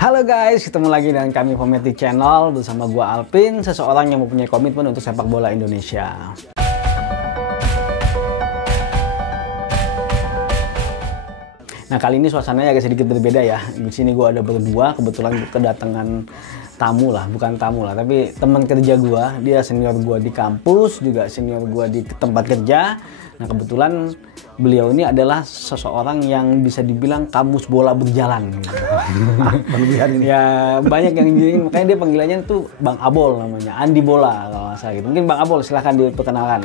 Halo guys, ketemu lagi dengan kami Pometic Channel bersama gua Alpin, seseorang yang mempunyai komitmen untuk sepak bola Indonesia. Nah, kali ini suasananya agak sedikit berbeda ya. Di sini gua ada berdua, kebetulan kedatangan tamu lah, bukan tamu lah, tapi teman kerja gua. Dia senior gua di kampus, juga senior gua di tempat kerja. Nah, kebetulan beliau ini adalah seseorang yang bisa dibilang kamus bola berjalan. Berlebihan ini. Ya, banyak yang ingin, makanya dia panggilannya tuh Bang Abol namanya, Andi Bola kalau nggak salah gitu. Mungkin Bang Abol silahkan diperkenalkan.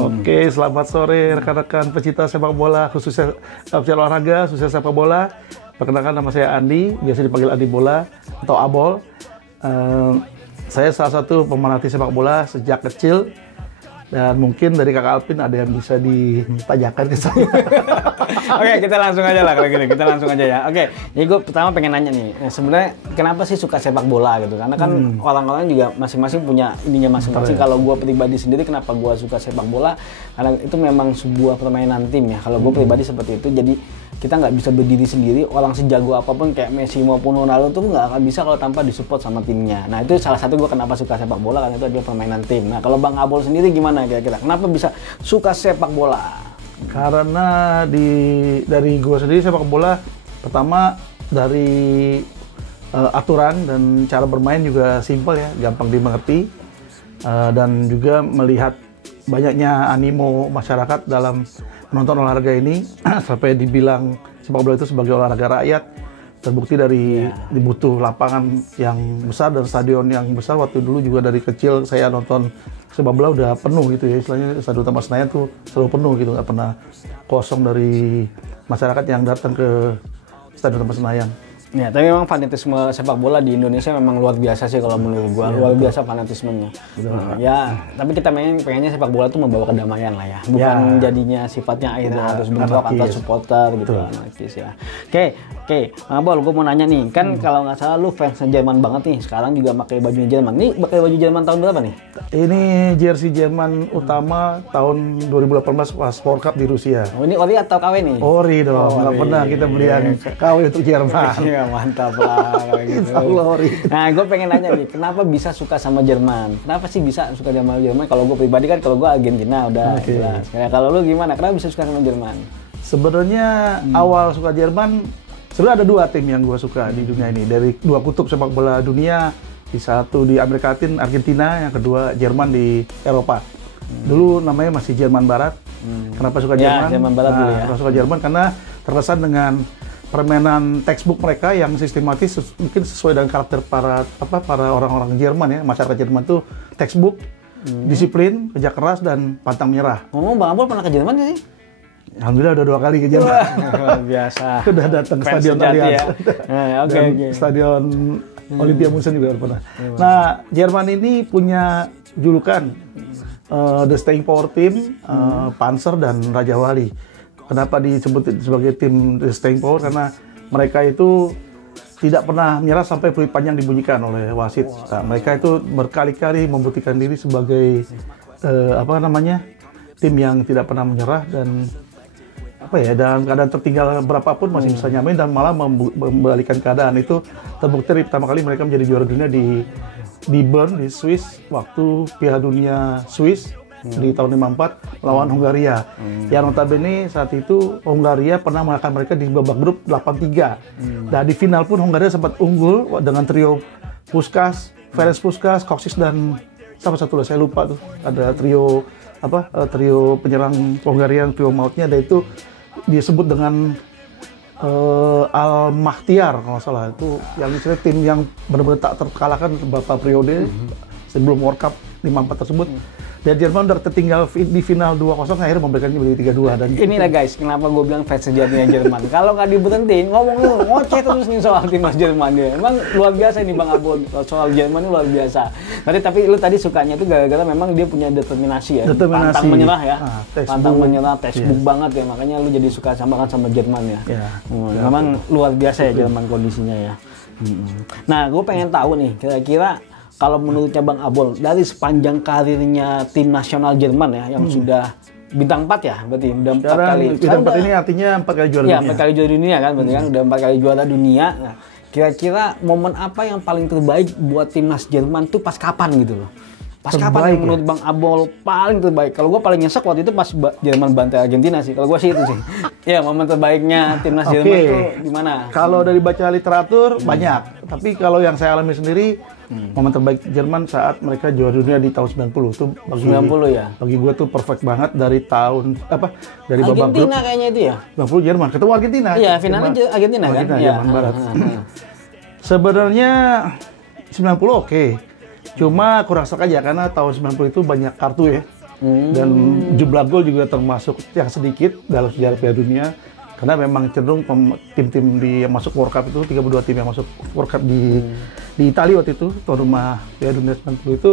Oke, selamat sore rekan-rekan pecinta sepak bola, khususnya olahraga, khususnya sepak bola. Perkenalkan, nama saya Andi, biasa dipanggil Andi Bola atau Abol. Saya salah satu pemerhati sepak bola sejak kecil. Dan mungkin dari Kakak Alpin ada yang bisa ditanyakan ke saya. Oke, kita langsung aja lah kalau gitu. Kita langsung aja ya. Oke, jadi gue pertama pengen nanya nih. Sebenarnya kenapa sih suka sepak bola gitu? Karena kan orang-orang juga masing-masing punya ininya masing-masing. Kalau gue pribadi sendiri kenapa gue suka sepak bola? Karena itu memang sebuah permainan tim ya. Kalau gue pribadi seperti itu. Jadi kita nggak bisa berdiri sendiri. Orang sejago apapun kayak Messi maupun Ronaldo tuh nggak akan bisa kalau tanpa disupport sama timnya. Nah, itu salah satu gue kenapa suka sepak bola, karena itu adalah permainan tim. Nah, kalau Bang Abol sendiri gimana kira-kira? Kenapa bisa suka sepak bola? Karena dari gue sendiri sepak bola, pertama dari aturan dan cara bermain juga simpel ya, gampang dimengerti, dan juga melihat banyaknya animo masyarakat dalam menonton olahraga ini. Sampai dibilang sepak bola itu sebagai olahraga rakyat, terbukti dari dibutuh lapangan yang besar dan stadion yang besar. Waktu dulu juga dari kecil saya nonton sepak bola udah penuh gitu ya, istilahnya Stadion Utama Senayan tuh selalu penuh gitu, nggak pernah kosong dari masyarakat yang datang ke Stadion Utama Senayan. Ya, tapi memang fanatisme sepak bola di Indonesia memang luar biasa sih kalau menurut gua, luar biasa fanatismenya. Ya, tapi kita pengennya sepak bola itu membawa kedamaian lah ya, bukan jadinya sifatnya akhirnya harus bentrok antar supporter gitu, anarkis ya. Oke, Bang Abol, gua mau nanya nih, kan kalau nggak salah lu fans Jerman banget nih, sekarang juga pakai baju Jerman. Nih pakai baju Jerman tahun berapa nih? Ini jersey Jerman utama tahun 2018 pas World Cup di Rusia. Oh, ini ori atau KW nih? Ori dong, nggak pernah kita beli yang KW untuk Jerman. Iya, mantap lah kayak gitu. Nah, gue pengen nanya nih, kenapa bisa suka sama Jerman? Kenapa sih bisa suka sama Jerman? Kalau gue pribadi kan, kalau gue Argentina udah jelas. Kayak kalau lu gimana? Kenapa bisa suka sama Jerman? Sebenarnya awal suka Jerman, sebenarnya ada dua tim yang gue suka di dunia ini. Dari dua kutub sepak bola dunia, di satu di Amerika Latin, Argentina, yang kedua Jerman di Eropa. Dulu namanya masih Jerman Barat. Kenapa suka Jerman? Jerman Barat dulu ya. Kenapa suka Jerman? Karena terkesan dengan permainan textbook mereka yang sistematis, mungkin sesuai dengan karakter para orang-orang Jerman ya. Masyarakat Jerman tuh textbook, disiplin, kerja keras, dan pantang menyerah. Ngomong, Bang Abol pernah ke Jerman nggak sih? Alhamdulillah udah 2 kali ke Jerman. Luar biasa. Udah datang ke Stadion Allianz. Ya. Stadion Olympia Munchen juga pernah. Nah, Jerman ini punya julukan The Staying Power Team, Panzer, dan Raja Wali. Kenapa disebut sebagai tim The Staying Power? Karena mereka itu tidak pernah menyerah sampai peluit panjang dibunyikan oleh wasit. Nah, mereka itu berkali-kali membuktikan diri sebagai tim yang tidak pernah menyerah, dan dalam keadaan tertinggal berapapun masih bisa nyamain dan malah membalikan keadaan. Itu terbukti dari pertama kali mereka menjadi juara dunia di Bern di Swiss waktu Piala Dunia Swiss di tahun 54 lawan Hungaria. Yang notabene saat itu Hungaria pernah mengalahkan mereka di babak grup 8-3. Dan di final pun Hungaria sempat unggul dengan trio Puskás, Ferenc Puskás, Kocsis, dan siapa satu lah saya lupa tuh. Ada trio penyerang Hungaria, trio mautnya, dan itu disebut dengan Al-Mahtiar kalau nggak salah. Itu yang istilahnya tim yang benar-benar tak terkalahkan beberapa periode sebelum World Cup 54 tersebut. Dan Jerman udah tertinggal di final 2-0, akhirnya memberikannya menjadi 3-2. Dan inilah guys, kenapa gue bilang fans sejatinya Jerman. Kalau nggak diberhentiin, ngoceh terus nih soal timnas Jerman dia. Emang luar biasa nih Bang Abol, soal Jerman ini luar biasa. Tapi lu tadi sukanya itu gara-gara memang dia punya determinasi ya. Pantang menyerah ya. Pantang menyerah, textbook banget ya. Makanya lu jadi suka sama Jerman ya. Memang luar biasa ya Jerman kondisinya ya. Nah, gue pengen tahu nih, kira-kira kalau menurutnya Bang Abol, dari sepanjang karirnya tim nasional Jerman ya, yang sudah bintang 4 ya, berarti udah 4 kali. Bintang 4 ini artinya 4 kali juara dunia. Iya, 4 kali juara dunia kan, berarti kan udah 4 kali juara dunia. Nah, Kira-kira momen apa yang paling terbaik buat timnas Jerman tuh pas kapan gitu loh? Pas kapan yang menurut Bang Abol paling terbaik? Kalau gue paling nyesek waktu itu pas Jerman bantai Argentina sih. Kalau gue sih itu sih. Ya, momen terbaiknya timnas Jerman itu gimana? Kalau dari baca literatur banyak, tapi kalau yang saya alami sendiri, momen terbaik Jerman saat mereka juara dunia di tahun 90 itu bagi 90 ya. Bagi gue tuh perfect banget dari tahun dari babak grup. Argentina kayaknya itu ya. 90 Jerman ketemu Argentina. Iya, finalnya Argentina kan? Jerman Barat. Sebenarnya 90 oke. Cuma kurang serk aja karena tahun 90 itu banyak kartu ya. Dan jumlah gol juga termasuk yang sedikit dalam sejarah Piala Dunia. Karena memang cenderung tim-tim yang masuk World Cup itu 32 tim yang masuk World Cup di Italia waktu itu tuan rumah Piala Dunia 90 itu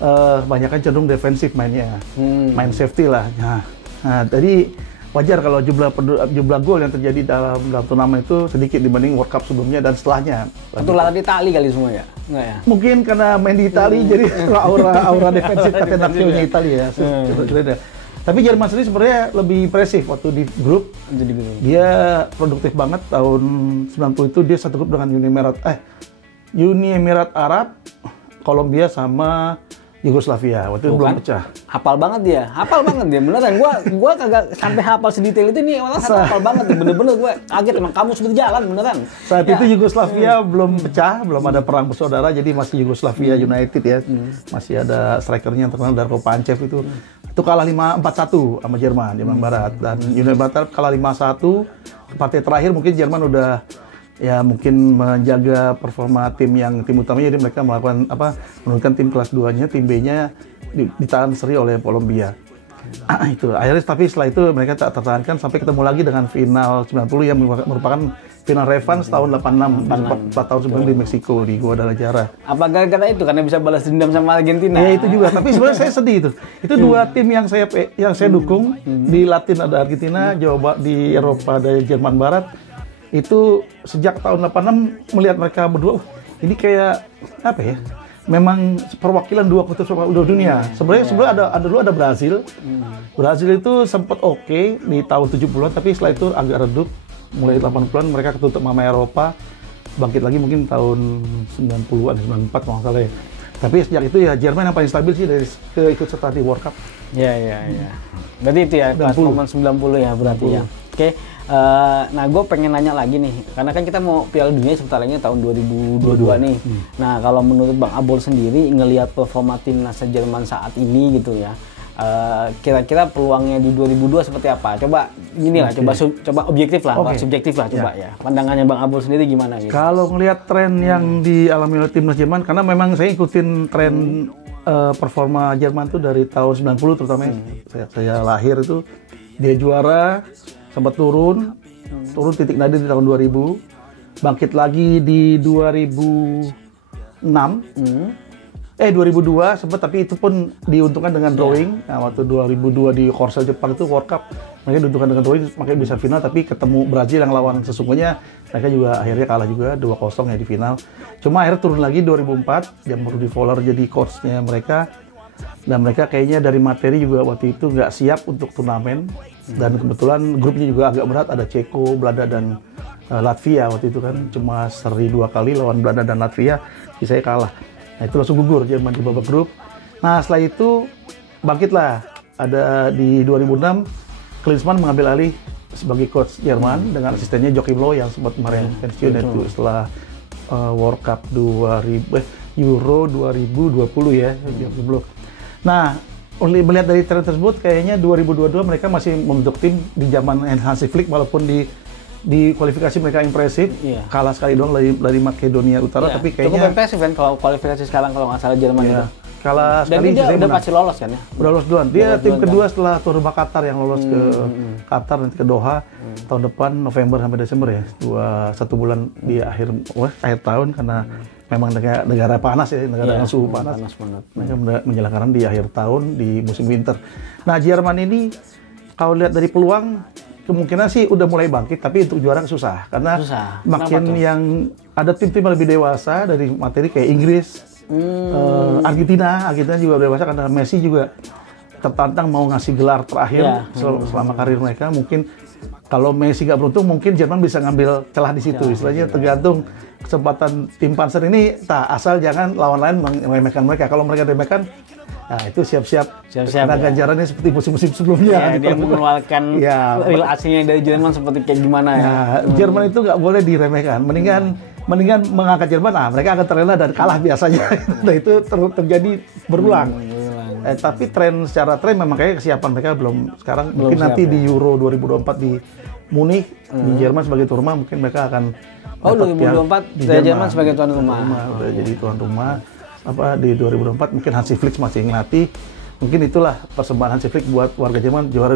kebanyakan cenderung defensif mainnya, main safety lah. Nah, jadi wajar kalau jumlah gol yang terjadi dalam turnamen itu sedikit dibanding World Cup sebelumnya dan setelahnya. Itu latar di Itali kali semua ya? Enggak ya? Mungkin karena main di Italia jadi aura defensif Catenaccio-nya Italia ya. Tapi Jerman sendiri sebenarnya lebih impresif waktu di grup. Dia produktif banget tahun 90 itu dia satu grup dengan Uni Emirat Arab, Kolombia sama Yugoslavia. Waktu itu belum pecah. Hafal banget dia beneran. Gua kagak sampai hafal sedetail itu nih, orang hafal banget nih. Bener-bener gua kaget emang kamu sudah jalan beneran. Saat itu Yugoslavia belum pecah, belum ada perang bersaudara, jadi masih Yugoslavia United ya. Masih ada strikernya yang terkenal Darko Pancev itu. Itu kalah 4-1 sama Jerman Barat, dan Uni Emirat Arab kalah 5-1. Partai terakhir mungkin Jerman udah ya mungkin menjaga performa tim utamanya, jadi mereka melakukan menurunkan tim kelas 2-nya, tim B-nya ditahan seri oleh Kolombia. Itu akhirnya, tapi setelah itu mereka tak tertahankan sampai ketemu lagi dengan final 90 yang merupakan final revanche tahun 86 4 tahun sebelum di Meksiko di Guadalajara. Apa gara-gara itu karena bisa balas dendam sama Argentina? Ya itu juga, tapi sebenarnya saya sedih itu. Itu dua tim yang saya dukung. Di Latin ada Argentina, di Eropa ada Jerman Barat. Itu sejak tahun 86 melihat mereka berdua, ini kayak apa ya? Memang perwakilan dua kutub sepak bola dunia. Sebenarnya dulu ada Brazil. Brazil itu sempat oke di tahun 70-an, tapi setelah itu agak redup. Mulai 80-an mereka ketutup sama Eropa. Bangkit lagi mungkin tahun 90-an, 94 kalau nggak salah ya. Tapi sejak itu ya Jerman yang paling stabil sih dari keikut serta di World Cup. Iya. Berarti itu ya, pas momen 90 ya berarti 90. Ya. Oke. Nah, gue pengen nanya lagi nih, karena kan kita mau Piala Dunia sebentar lagi tahun 2022 nih. Nah, kalau menurut Bang Abol sendiri ngelihat performa timnas Jerman saat ini gitu ya, kira-kira peluangnya di 2002 seperti apa? Coba gini lah, coba objektif lah, subjektif lah, coba ya. Pandangannya Bang Abol sendiri gimana gitu? Kalau ngelihat tren yang dialami oleh timnas Jerman, karena memang saya ikutin tren performa Jerman tuh dari tahun 90 terutama saya lahir itu dia juara, sempat turun titik nadir di tahun 2000, bangkit lagi di 2006, 2002 sempat, tapi itu pun diuntungkan dengan drawing. Nah, waktu 2002 di Korsel Jepang itu World Cup, mereka diuntungkan dengan drawing, makanya bisa final, tapi ketemu Brazil yang lawan sesungguhnya, mereka juga akhirnya kalah juga 2-0 ya di final. Cuma akhirnya turun lagi 2004, yang Rudi Voller jadi coachnya mereka, dan mereka kayaknya dari materi juga waktu itu nggak siap untuk turnamen. Dan kebetulan grupnya juga agak berat, ada Ceko, Belanda, dan Latvia waktu itu kan. Cuma seri 2 kali lawan Belanda dan Latvia, sisanya kalah. Nah itu langsung gugur Jerman di babak grup. Nah setelah itu bangkitlah, ada di 2006, Klinsmann mengambil alih sebagai coach Jerman dengan asistennya Joachim Löw yang sempat kemarin pensiun itu setelah World Cup Euro 2020 ya, Joachim Löw. Nah, melihat dari tren tersebut, kayaknya 2022 mereka masih membentuk tim di zaman Hansi Flick, walaupun di kualifikasi mereka impresif, kalah sekali doang dari Makedonia Utara, tapi kayaknya cukup impresif kan kalau kualifikasi sekarang kalau nggak salah Jerman itu. Kalah sekali. Dan dia udah pasti lolos kan ya? Udah lolos duluan. Dia tim kedua setelah tuan rumah Qatar yang lolos ke Qatar, nanti ke Doha tahun depan November sampai Desember ya. 1 bulan di akhir tahun, karena memang negara panas ya, negara dengan suhu panas banget. Mereka menyelenggarakan di akhir tahun di musim winter. Nah Jerman ini kalau lihat dari peluang, kemungkinan sih udah mulai bangkit, tapi untuk juara susah karena makin yang ada tim-tim yang lebih dewasa dari materi kayak Inggris, Argentina juga dewasa karena Messi juga tertantang mau ngasih gelar terakhir selama karir mereka. Mungkin kalau Messi nggak beruntung, mungkin Jerman bisa ngambil celah di situ. Istilahnya tergantung kesempatan tim Panzer ini, asal jangan lawan lain meremehkan mereka. Kalau mereka remehkan, nah itu siap-siap karena ya. ganjarannya seperti musim-musim sebelumnya. Ya, dia mengeluarkan real aslinya dari Jerman seperti kayak gimana ya. Nah, Jerman itu nggak boleh diremehkan. Mendingan mengangkat Jerman, mereka akan terlena dan kalah biasanya. Nah itu terjadi berulang. Tapi secara tren memang kayak kesiapan mereka belum sekarang. Mungkin nanti di Euro 2024 di Munich, di Jerman sebagai tuan rumah, mungkin mereka akan 2024 di Jerman sebagai tuan rumah. Udah jadi tuan rumah. Di 2024 mungkin Hansi Flick masih ngelatih. Mungkin itulah persembahan Hansi Flick buat warga Jerman juara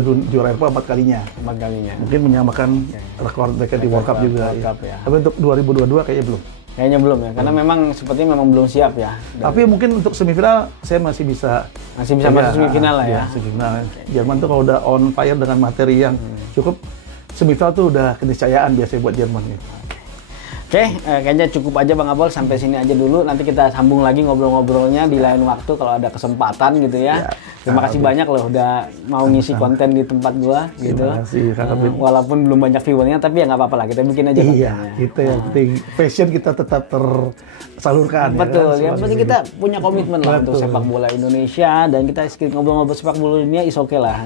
Eropa 4 kalinya. Mungkin menyamakan rekor mereka di World Cup juga. Ya. Tapi untuk 2022 kayaknya belum. Kayaknya belum ya, karena memang sepertinya memang belum siap ya. Tapi mungkin untuk semifinal saya masih bisa masuk semifinal lah ya. Semifinal. Jerman tuh kalau udah on fire dengan materi yang cukup, semifinal tuh udah keniscayaan biasanya buat Jerman gitu. Oke, kayaknya cukup aja Bang Abol, sampai sini aja dulu. Nanti kita sambung lagi ngobrol-ngobrolnya di lain waktu kalau ada kesempatan gitu ya. Terima kasih banyak loh udah mau ngisi konten di tempat gua gitu. Terima kasih, Kak Kapten. Walaupun belum banyak viewernya, tapi ya nggak apa-apa lah, kita bikin aja kontennya. Iya, kita yang penting passion kita tetap tersalurkan. Betul, yang penting kita punya komitmen lah untuk sepak bola Indonesia, dan kita sedikit ngobrol-ngobrol sepak bola dunia is oke lah.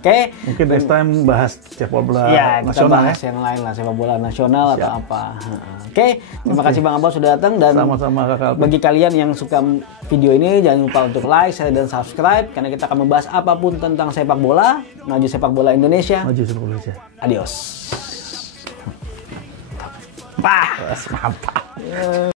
Oke. Mungkin next time bahas sepak bola nasional. Kita bahas yang lain lah, sepak bola nasional atau apa. Oke, terima kasih Bang Abol sudah datang, dan sama-sama Kakak. Bagi kalian yang suka video ini jangan lupa untuk like, share, dan subscribe, karena kita akan membahas apapun tentang sepak bola. Maju sepak bola Indonesia. Maju sepak bola Indonesia. Adios. Mantap.